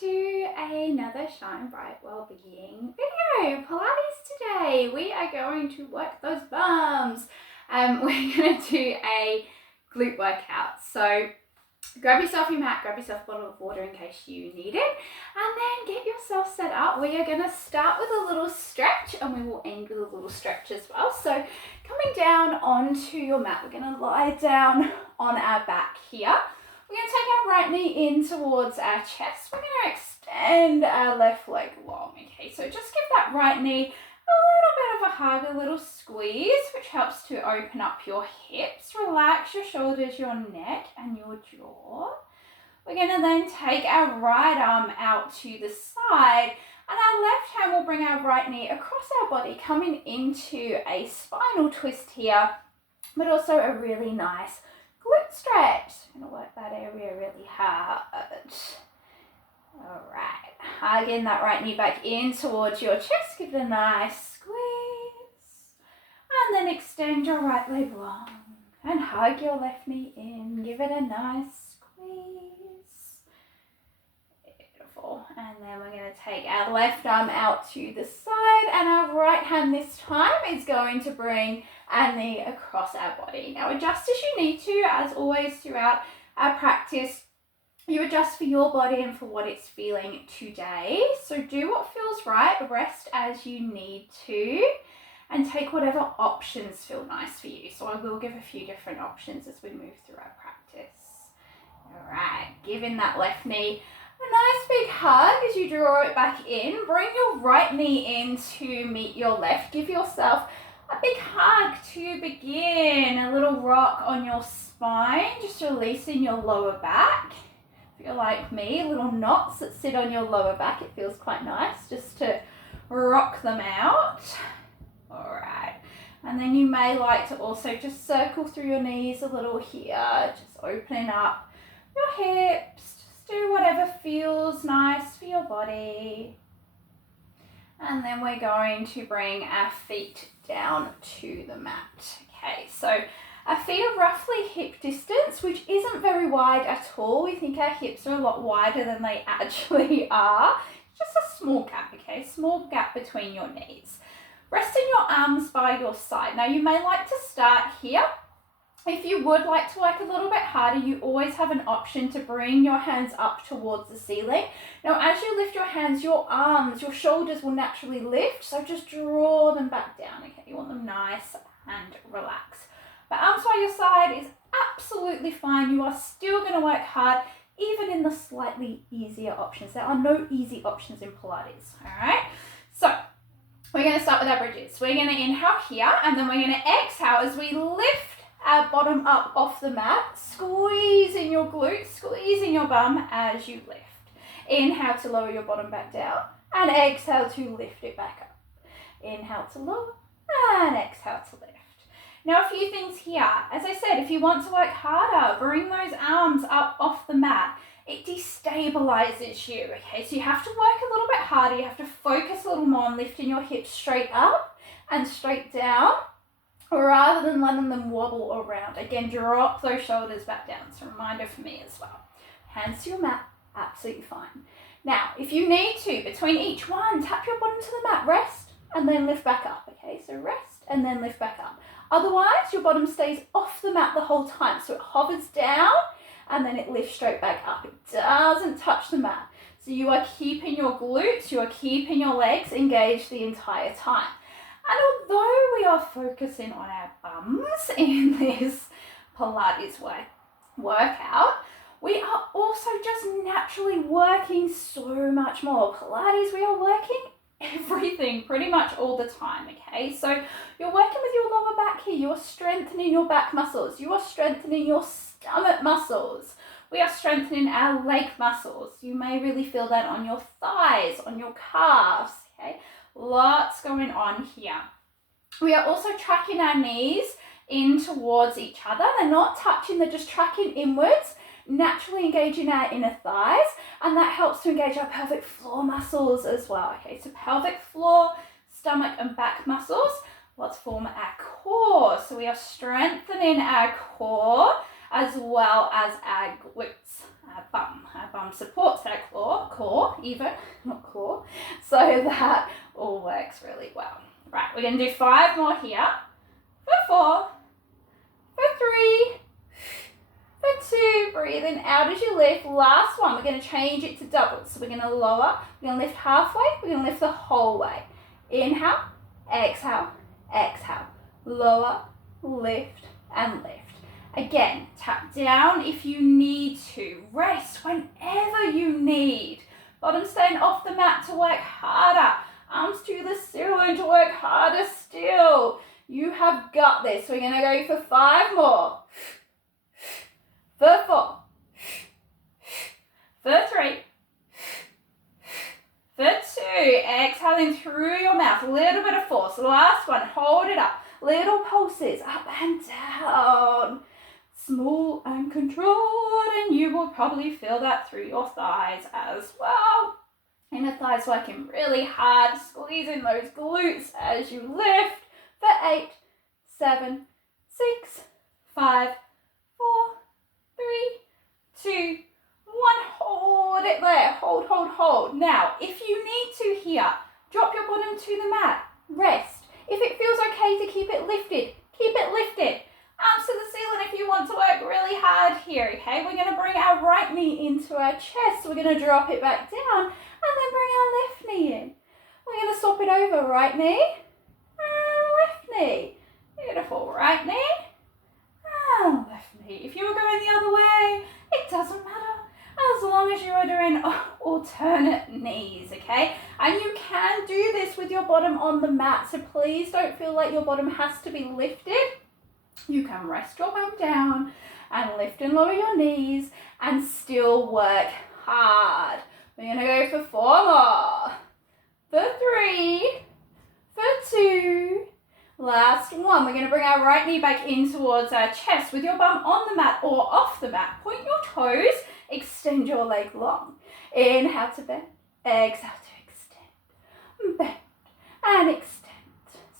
to another Shine Bright Wellbeing video. Pilates today. We are going to work those bums. We're going to do a glute workout. So grab yourself your mat, grab yourself a bottle of water in case you need it, and then get yourself set up. We are going to start with a little stretch and we will end with a little stretch as well. So coming down onto your mat, we're going to lie down on our back here. We're going to take our right knee in towards our chest. We're going to extend our left leg long. Okay, so just give that right knee a little bit of a hug, a little squeeze, which helps to open up your hips. Relax your shoulders, your neck, and your jaw. We're going to then take our right arm out to the side, and our left hand will bring our right knee across our body, coming into a spinal twist here, but also a really nice glute stretch. I'm going to work that area really hard. All right, hugging that right knee back in towards your chest. Give it a nice squeeze. And then extend your right leg long and hug your left knee in. Give it a nice squeeze. Beautiful. And then we're going to take our left arm out to the side, and our right hand this time is going to bring our knee across our body. Now adjust as you need to, as always throughout our practice. You adjust for your body and for what it's feeling today. So do what feels right, rest as you need to, and take whatever options feel nice for you. So I will give a few different options as we move through our practice. All right, giving that left knee a nice big hug as you draw it back in. Bring your right knee in to meet your left. Give yourself a big hug to begin. A little rock on your spine, just releasing your lower back. If you're like me, little knots that sit on your lower back, it feels quite nice just to rock them out. All right, and then you may like to also just circle through your knees a little here, just opening up your hips. Just do whatever feels nice for your body. And then we're going to bring our feet down to the mat. Okay, so our feet are roughly hip distance, which isn't very wide at all. We think our hips are a lot wider than they actually are. Just a small gap, okay? Small gap between your knees. Resting your arms by your side. Now you may like to start here. If you would like to work a little bit harder, you always have an option to bring your hands up towards the ceiling. Now as you lift your hands, your arms, your shoulders will naturally lift, so just draw them back down, okay? You want them nice and relaxed. But arms by your side is absolutely fine. You are still going to work hard, even in the slightly easier options. There are no easy options in Pilates, all right? So we're going to start with our bridges. We're going to inhale here, and then we're going to exhale as we lift our bottom up off the mat, squeezing your glutes, squeezing your bum as you lift. Inhale to lower your bottom back down, and exhale to lift it back up. Inhale to lower, and exhale to lift. Now a few things here. As I said, if you want to work harder, bring those arms up off the mat. It destabilizes you, okay? So you have to work a little bit harder. You have to focus a little more on lifting your hips straight up and straight down, rather than letting them wobble around. Again, drop those shoulders back down. It's a reminder for me as well. Hands to your mat, absolutely fine. Now, if you need to, between each one, tap your bottom to the mat, rest, and then lift back up, okay? So rest and then lift back up. Otherwise, your bottom stays off the mat the whole time. So it hovers down and then it lifts straight back up. It doesn't touch the mat. So you are keeping your glutes, you are keeping your legs engaged the entire time. And although we are focusing on our bums in this Pilates workout, we are also just naturally working so much more. Pilates, we are working everything pretty much all the time, okay? So you're working with your lower back here. You're strengthening your back muscles. You are strengthening your stomach muscles. We are strengthening our leg muscles. You may really feel that on your thighs, on your calves, okay? Lots going on here. We are also tracking our knees in towards each other. They're not touching, they're just tracking inwards, naturally engaging our inner thighs, and that helps to engage our pelvic floor muscles as well. Okay, so pelvic floor, stomach and back muscles, let's form our core. So we are strengthening our core as well as our glutes. Our bum supports our core even, not claw, so that all works really well. Right, we're going to do 5 more here. For 4, for 3, for 2, breathing out as you lift. Last one, we're going to change it to doubles. So we're going to lower, we're going to lift halfway, we're going to lift the whole way. Inhale, exhale, exhale. Lower, lift, and lift. Again, tap down if you need to. Rest whenever you need. Bottom staying off the mat to work harder. Arms to the ceiling to work harder still. You have got this. We're going to go for 5 more. For 4. For 3. For 2. Exhaling through your mouth. A little bit of force. Last one. Hold it up. Little pulses up and down. Small and controlled, and you will probably feel that through your thighs as well. Inner thighs working really hard, squeezing those glutes as you lift. For 8, 7, 6, 5, 4, 3, 2, 1. Hold it there. Hold, hold, hold. Now, if you need to here, drop your bottom to the mat. Rest. If it feels okay to keep it lifted, keep it lifted. Arms to the ceiling if you want to work really hard here, okay? We're going to bring our right knee into our chest. We're going to drop it back down and then bring our left knee in. We're going to swap it over. Right knee and left knee. Beautiful. Right knee and left knee. If you were going the other way, it doesn't matter. As long as you are doing alternate knees, okay? And you can do this with your bottom on the mat, so please don't feel like your bottom has to be lifted. You can rest your bum down and lift and lower your knees and still work hard. We're going to go for 4 more. For 3, for 2, last one. We're going to bring our right knee back in towards our chest with your bum on the mat or off the mat. Point your toes, extend your leg long. Inhale to bend, exhale to extend, bend and extend.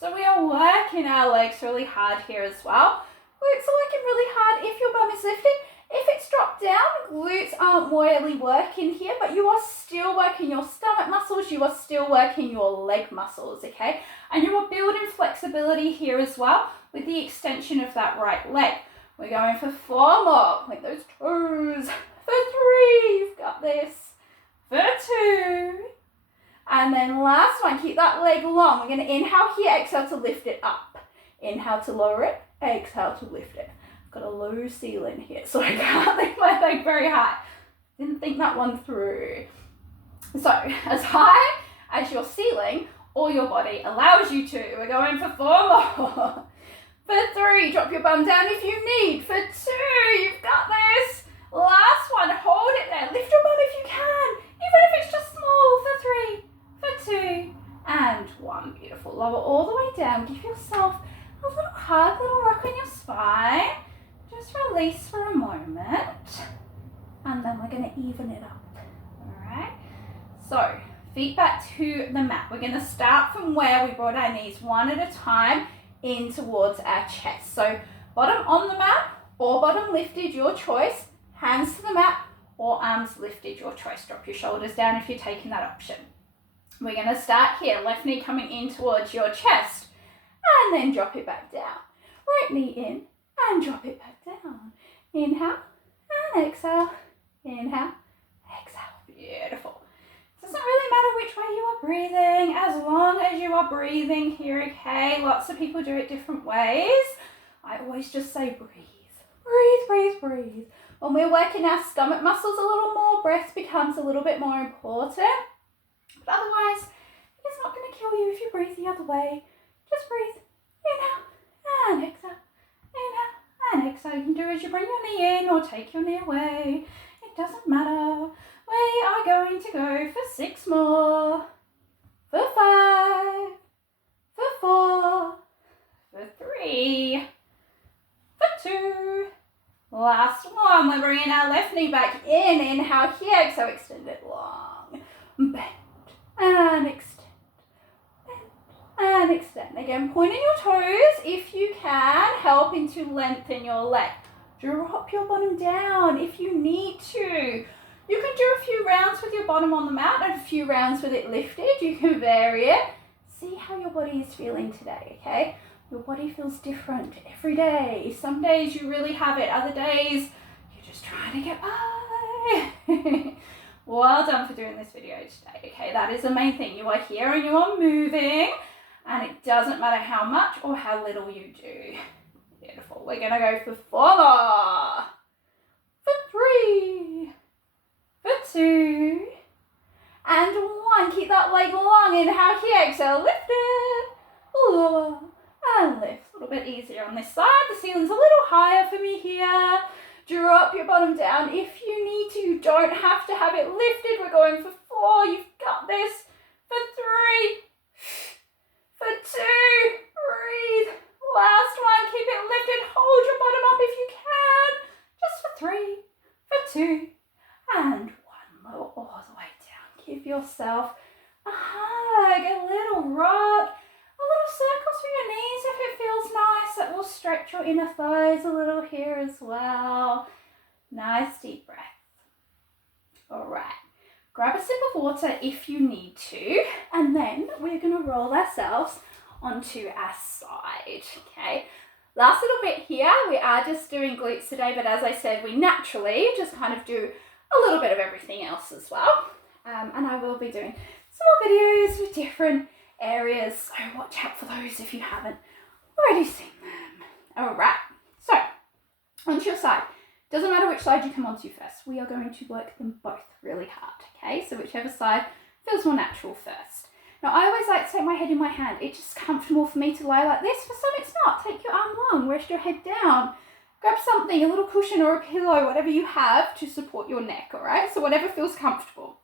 So we are working our legs really hard here as well. Glutes are working really hard if your bum is lifted. If it's dropped down, glutes aren't really working here, but you are still working your stomach muscles, you are still working your leg muscles, okay? And you are building flexibility here as well with the extension of that right leg. We're going for 4 more. Point those toes. For 3, you've got this. For 2. And then last one, keep that leg long. We're going to inhale here, exhale to lift it up. Inhale to lower it, exhale to lift it. I've got a low ceiling here, so I can't lift my leg very high. Didn't think that one through. So, as high as your ceiling or your body allows you to. We're going for 4 more. For 3, drop your bum down if you need. For 2, you've got this. Last one, hold it there. Lift your bum if you can, even if it's just small. For 3. For 2 and 1. Beautiful. Lower all the way down. Give yourself a little hug, little rock on your spine. Just release for a moment. And then we're going to even it up. Alright. So, feet back to the mat. We're going to start from where we brought our knees one at a time in towards our chest. So, bottom on the mat or bottom lifted, your choice. Hands to the mat or arms lifted, your choice. Drop your shoulders down if you're taking that option. We're going to start here, left knee coming in towards your chest and then drop it back down. Right knee in and drop it back down. Inhale and exhale. Inhale, exhale. Beautiful. Doesn't really matter which way you are breathing, as long as you are breathing here, okay? Lots of people do it different ways. I always just say breathe. Breathe, breathe, breathe. When we're working our stomach muscles a little more, breath becomes a little bit more important. But otherwise, it's not going to kill you if you breathe the other way. Just breathe. Inhale and exhale. Inhale and exhale. You can do as you bring your knee in or take your knee away. It doesn't matter. We are going to go for 6 more. For 5. For 4. For 3. For 2. Last one. We're bringing our left knee back in. Inhale here. So extend it long. Bend. And extend, bend, and extend. Again, pointing your toes if you can, helping to lengthen your leg. Drop your bottom down if you need to. You can do a bottom on the mat and a few rounds with it lifted. You can vary it. See how your body is feeling today, okay? Your body feels different every day. Some days you really have it, other days you're just trying to get by. Well done for doing this video today, okay? That is the main thing. You are here and you are moving, and it doesn't matter how much or how little you do. Beautiful. We're gonna go for 4 more, for 3, for 2, and 1. Keep that leg long. Inhale here, exhale, lift it. Lower and lift. A little bit easier on this side. The ceiling's a little higher for me here. Drop your bottom down if you need to. You don't have to have it lifted. We're going for 4. You've got this. For 3, for 2, breathe. Last one, keep it lifted. Hold your bottom up if you can. Just for 3, for 2, and 1. Lower all the way down. Give yourself a hug, a little rock, a little circles for your knees if it feels nice. That will stretch your inner thighs a little here as well. Nice deep breath. All right, grab a sip of water if you need to, and then we're going to roll ourselves onto our side, okay? Last little bit here, we are just doing glutes today, but as I said, we naturally just kind of do a little bit of everything else as well. And I will be doing some more videos with different areas, so watch out for those if you haven't already seen them. All right, so onto your side. Doesn't matter which side you come onto first. We are going to work them both really hard, okay? So whichever side feels more natural first. Now, I always like to take my head in my hand. It's just comfortable for me to lie like this. For some, it's not. Take your arm long, rest your head down. Grab something, a little cushion or a pillow, whatever you have to support your neck, all right? So whatever feels comfortable.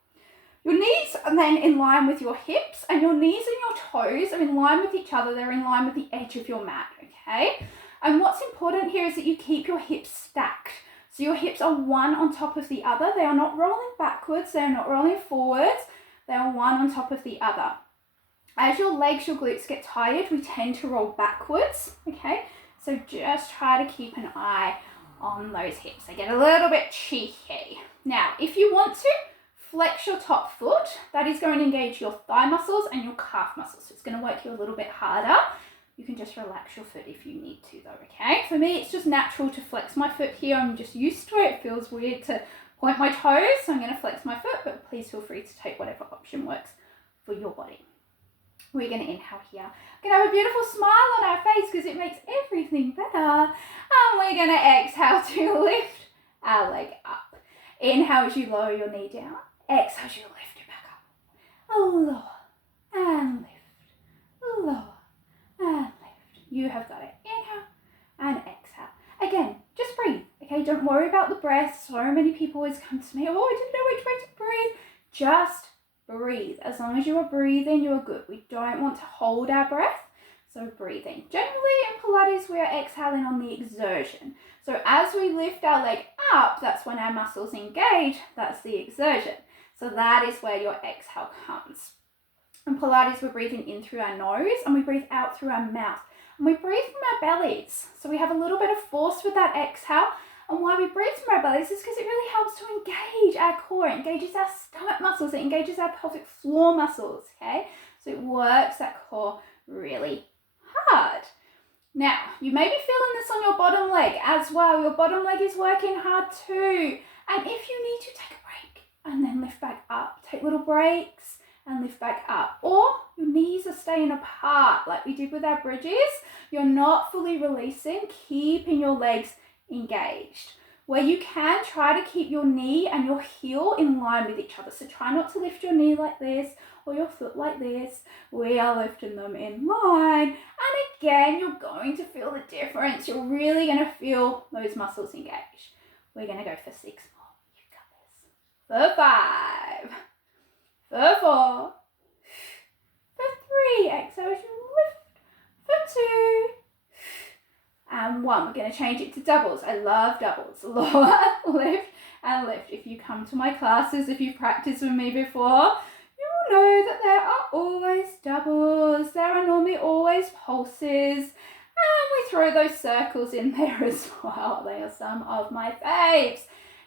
Your knees are then in line with your hips, and your knees and your toes are in line with each other. They're in line with the edge of your mat, okay? And what's important here is that you keep your hips stacked. So your hips are one on top of the other. They are not rolling backwards. They are not rolling forwards. They are one on top of the other. As your legs, your glutes get tired, we tend to roll backwards, okay? So just try to keep an eye on those hips. They get a little bit cheeky. Now, if you want to, flex your top foot. That is going to engage your thigh muscles and your calf muscles. So it's going to work you a little bit harder. You can just relax your foot if you need to though, okay? For me, it's just natural to flex my foot here. I'm just used to it. It feels weird to point my toes, so I'm going to flex my foot, but please feel free to take whatever option works for your body. We're going to inhale here. We're going to have a beautiful smile on our face because it makes everything better. And we're going to exhale to lift our leg up. Inhale as you lower your knee down. Exhale as you lift it back up. Lower and lift. Lower and lift. You have got it. Inhale and exhale. Again, just breathe. Okay, don't worry about the breath. So many people always come to me, oh, I didn't know which way to breathe. Just breathe. As long as you are breathing, you are good. We don't want to hold our breath, so breathing. Generally in Pilates, we are exhaling on the exertion. So as we lift our leg up, that's when our muscles engage. That's the exertion. So that is where your exhale comes. In Pilates, we're breathing in through our nose and we breathe out through our mouth. And we breathe from our bellies. So we have a little bit of force with that exhale. And why we breathe from our bellies is because it really helps to engage our core. It engages our stomach muscles. It engages our pelvic floor muscles, okay? So it works that core really hard. Now, you may be feeling this on your bottom leg as well. Your bottom leg is working hard too. And if you need to, take a break and then lift back up. Take little breaks and lift back up. Or your knees are staying apart like we did with our bridges. You're not fully releasing, keeping your legs engaged. Where you can, try to keep your knee and your heel in line with each other. So try not to lift your knee like this or your foot like this. We are lifting them in line. And again, you're going to feel the difference. You're really going to feel those muscles engaged. We're going to go for 6 more. You got this. For 5. For 4. For 3. Exhale as you lift. For 2. And 1. We're going to change it to doubles. I love doubles. Lower, lift, and lift. If you come to my classes, if you've practiced with me before, you will know that there are always doubles. There are normally always pulses. And we throw those circles in there as well. They are some of my faves.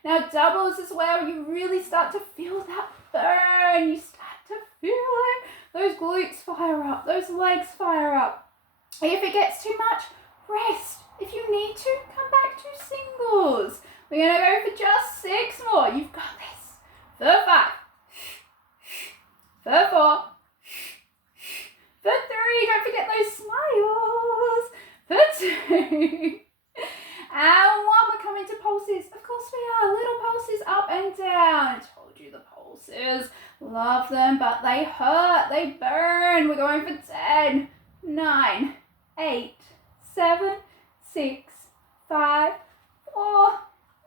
Now doubles is where you really start to feel that burn. You start to feel it. Those glutes fire up. Those legs fire up. If it gets too much, rest. If you need to, come back to singles. We're going to go for just 6 more. You've got this. For 5. For 4. For 3. Don't forget those smiles. For 2. And 1. We're coming to pulses. Of course we are. Little pulses up and down. I told you the pulses. Love them, but they hurt. They burn. We're going for 10. 9. 8. 7. 6. 5. 4.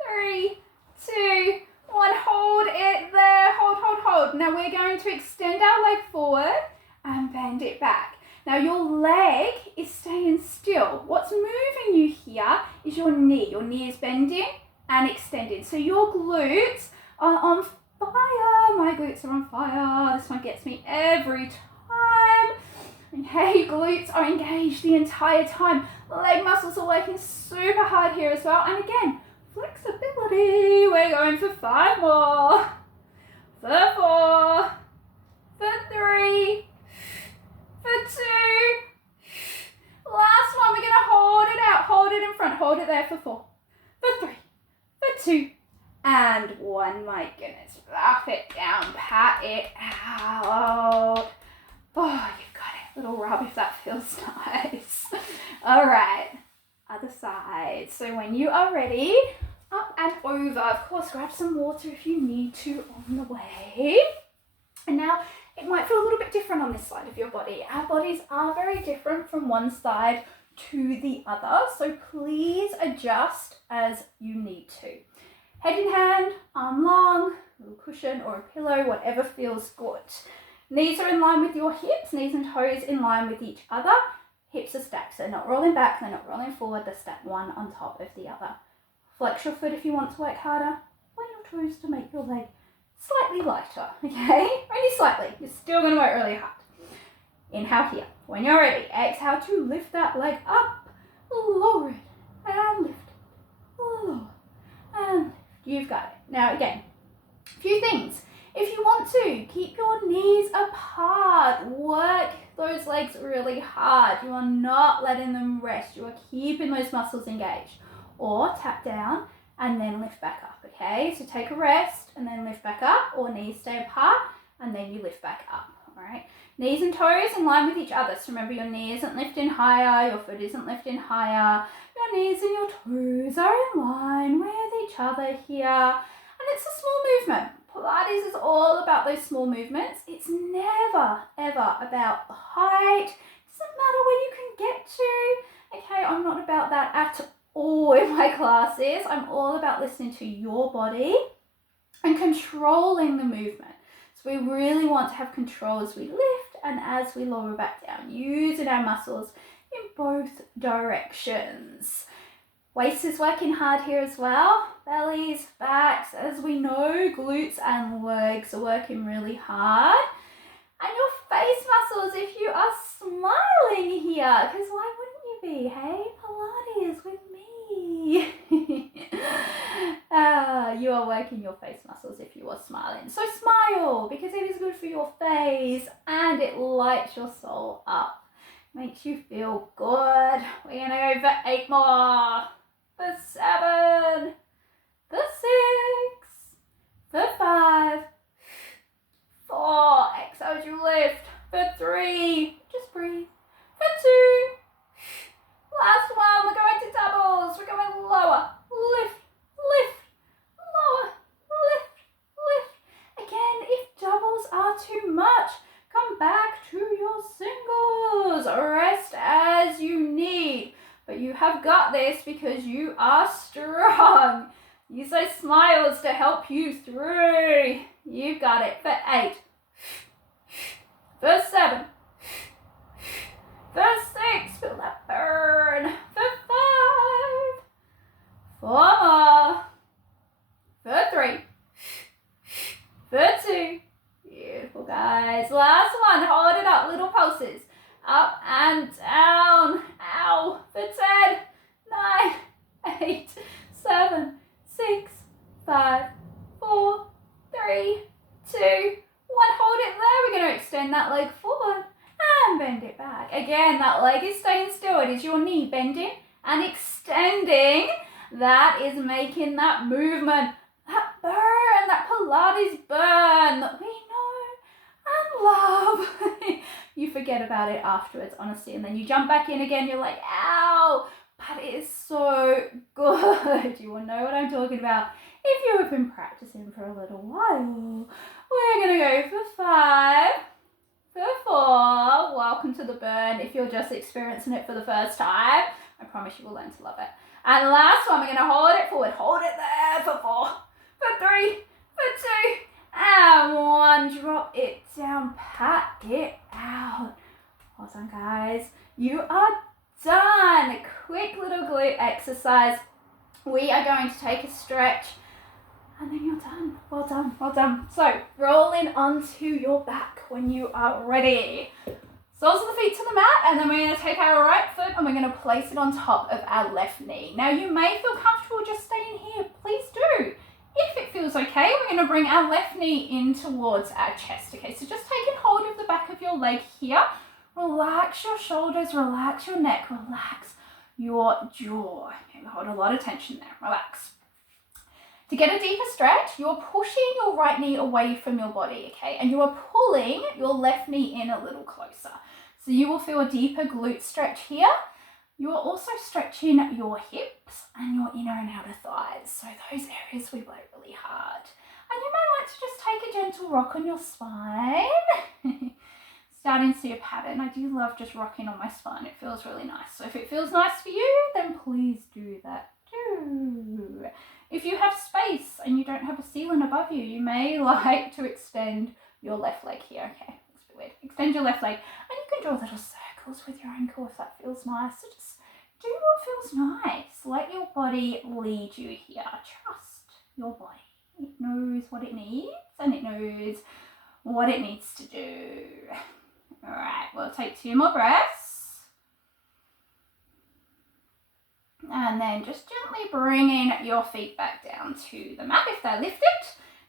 3. 2. 1. Hold it there. Hold. Now we're going to extend our leg forward and bend it back. Now your leg is staying still. What's moving you here is your knee. Your knee is bending and extending. So your glutes are on fire. My glutes are on fire. This one gets me every time. Okay, glutes are engaged the entire time. Leg muscles are working super hard here as well. And again, flexibility. We're going for 5 more. For 4. For 3. For 2. Last one, we're going to hold it out. Hold it in front. Hold it there for 4. For 3. For 2. And 1. My goodness. Fluff it down. Pat it out. Oh, you've got it. Little rub if that feels nice. All right. Other side. So when you are ready, up and over. Of course, grab some water if you need to on the way. And now, it might feel a little bit different on this side of your body. Our bodies are very different from one side to the other, so please adjust as you need to. Head in hand, arm long, a little cushion or a pillow, whatever feels good. Knees are in line with your hips, knees and toes in line with each other. Hips are stacked, so they're not rolling back, they're not rolling forward, they're stacked one on top of the other. Flex your foot if you want to work harder. Point your toes to make your leg slightly lighter, okay? Only slightly. You're still going to work really hard. Inhale here. When you're ready, exhale to lift that leg up, lower it, and lift it, lower, and lift. You've got it. Now again, a few things. If you want to, keep your knees apart. Work those legs really hard. You are not letting them rest. You are keeping those muscles engaged. Or tap down and then lift back up, okay? So take a rest and then lift back up, or knees stay apart and then you lift back up, all right? Knees and toes in line with each other. So remember, your knee isn't lifting higher, your foot isn't lifting higher. Your knees and your toes are in line with each other here. And it's a small movement. Pilates is all about those small movements. It's never, ever about the height. It doesn't matter where you can get to. Okay, I'm not about that at all in my classes. I'm all about listening to your body and controlling the movement. So we really want to have control as we lift and as we lower back down, using our muscles in both directions. Waist is working hard here as well. Bellies, backs, as we know, glutes and legs are working really hard. And your face muscles, if you are smiling here, because why wouldn't you be? Hey, Pilates with me. You are working your face muscles if you are smiling. So smile, because it is good for your face and it lights your soul up. Makes you feel good. We're going to go for 8 more. For 7. For 6. For 5. 4. Exhale as you lift. For 3. Just breathe. For 2. Last one. We're going to doubles. We're going lower. Lift. Lift. Lower. Lift. Lift. Again, if doubles are too much, come back to your singles. Rest as you need. But you have got this because you are strong. Use those smiles to help you through. You've got it. For 8. For 7. For 6. Feel that burn. For 5. 4 more. For 3. For 2. Beautiful, guys. Last one. Hold it up. Little pulses. Up and down. Ow. For 10. 9. 8. 7. 6. 5, 4, 3, 2, 1. Hold it there. We're going to extend that leg forward and bend it back. Again, that leg is staying still. It is your knee bending and extending. That is making that movement, that burn, that Pilates burn that we know and love. You forget about it afterwards, honestly, and then you jump back in again. You're like, ow, but it is so good. You will know what I'm talking about if you have been practicing for a little while. We're going to go for 5, for 4. Welcome to the burn. If you're just experiencing it for the first time, I promise you will learn to love it. And last one, we're going to hold it forward. Hold it there for 4, for 3, for 2, and 1. Drop it down. Pat it out. Well done, guys. You are done. A quick little glute exercise. We are going to take a stretch and then you're done. Well done, well done. So rolling onto your back when you are ready. Soles of the feet to the mat, and then we're going to take our right foot and we're going to place it on top of our left knee. Now you may feel comfortable just staying here. Please do. If it feels okay, we're going to bring our left knee in towards our chest. Okay, so just taking hold of the back of your leg here. Relax your shoulders, relax your neck, relax your jaw. Okay, we hold a lot of tension there. Relax. To get a deeper stretch, you're pushing your right knee away from your body, okay? And you are pulling your left knee in a little closer. So you will feel a deeper glute stretch here. You are also stretching your hips and your inner and outer thighs. So those areas we work really hard. And you may like to just take a gentle rock on your spine. Starting to see a pattern. I do love just rocking on my spine. It feels really nice. So if it feels nice for you, then please do that too. If you have space and you don't have a ceiling above you, you may like to extend your left leg here. Okay, looks a bit weird. Extend your left leg and you can draw little circles with your ankle if that feels nice. So just do what feels nice. Let your body lead you here. Trust your body. It knows what it needs and it knows what it needs to do. All right, we'll take 2 more breaths. And then just gently bringing your feet back down to the mat if they're lifted.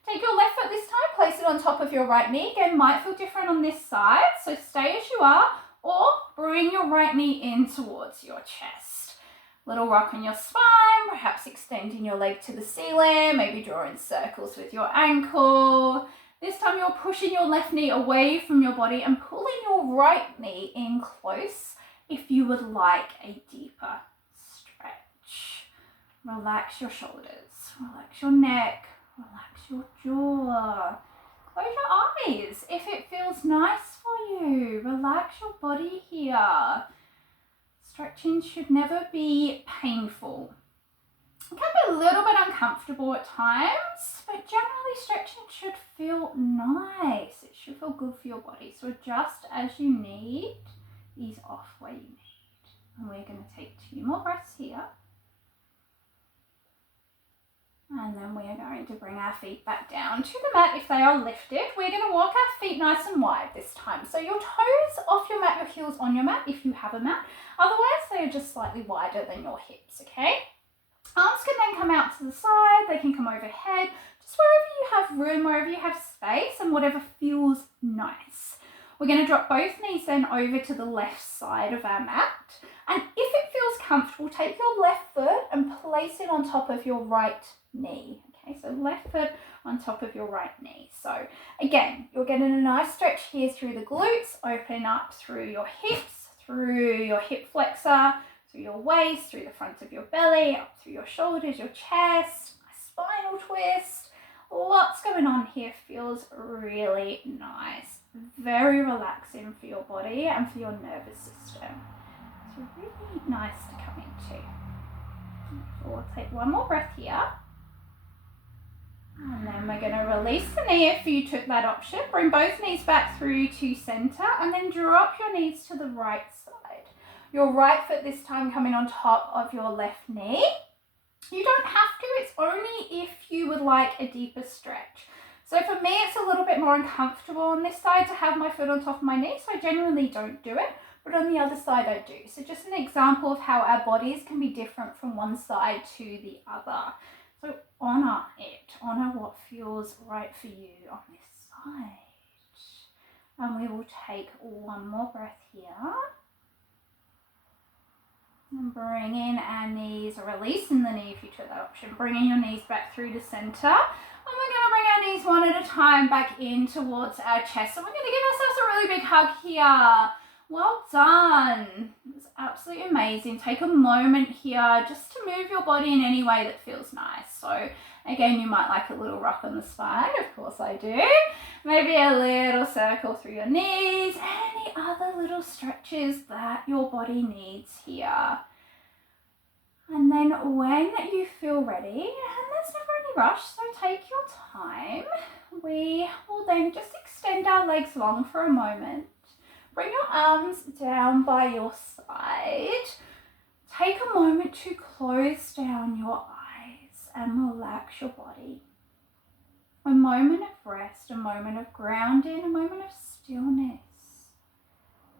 Take your left foot this time, place it on top of your right knee. Again, might feel different on this side, so stay as you are, or bring your right knee in towards your chest. Little rock on your spine, perhaps extending your leg to the ceiling, maybe drawing circles with your ankle. This time you're pushing your left knee away from your body and pulling your right knee in close if you would like a deeper stretch. Relax your shoulders, relax your neck, relax your jaw. Close your eyes if it feels nice for you. Relax your body here. Stretching should never be painful. It can be a little bit uncomfortable at times, but generally stretching should feel nice. It should feel good for your body. So adjust as you need, ease off where you need. And we're going to take 2 more breaths here. And then we are going to bring our feet back down to the mat if they are lifted. We're going to walk our feet nice and wide this time. So your toes off your mat, your heels on your mat if you have a mat. Otherwise, they are just slightly wider than your hips, okay? Arms can then come out to the side, they can come overhead, just wherever you have room, wherever you have space and whatever feels nice. We're going to drop both knees then over to the left side of our mat. And if it feels comfortable, take your left foot and place it on top of your right knee. Okay, so left foot on top of your right knee. So again, you're getting a nice stretch here through the glutes, opening up through your hips, through your hip flexor, through your waist, through the front of your belly, up through your shoulders, your chest, a spinal twist. Lots going on here. Feels really nice. Very relaxing for your body and for your nervous system. It's really nice to come into. So we'll take 1 more breath here. And then we're going to release the knee if you took that option. Bring both knees back through to center and then drop your knees to the right side. Your right foot this time coming on top of your left knee. You don't have to, it's only if you would like a deeper stretch. So for me, it's a little bit more uncomfortable on this side to have my foot on top of my knee, so I generally don't do it, but on the other side I do. So just an example of how our bodies can be different from one side to the other. So honor it, honor what feels right for you on this side. And we will take one more breath here. And bring in our knees, releasing the knee if you took that option. Bringing your knees back through to center. And we're going to bring our knees one at a time back in towards our chest. And we're going to give ourselves a really big hug here. Well done. It's absolutely amazing. Take a moment here just to move your body in any way that feels nice. So again, you might like a little rock on the spine. Of course I do. Maybe a little circle through your knees. Any other little stretches that your body needs here. And then when you feel ready, and there's never any rush, so take your time, we will then just extend our legs long for a moment. Bring your arms down by your side. Take a moment to close down your eyes and relax your body. A moment of rest, a moment of grounding, a moment of stillness.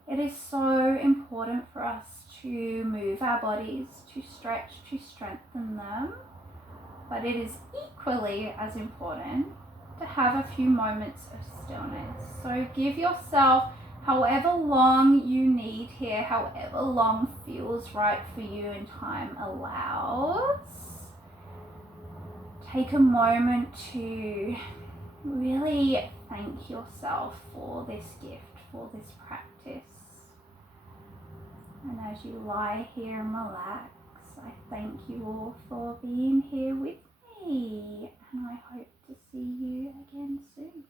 It is so important for us to move our bodies, to stretch, to strengthen them. But it is equally as important to have a few moments of stillness. So give yourself however long you need here, however long feels right for you and time allows. Take a moment to really thank yourself for this gift, for this practice. And as you lie here and relax, I thank you all for being here with me. And I hope to see you again soon.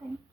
Thank you.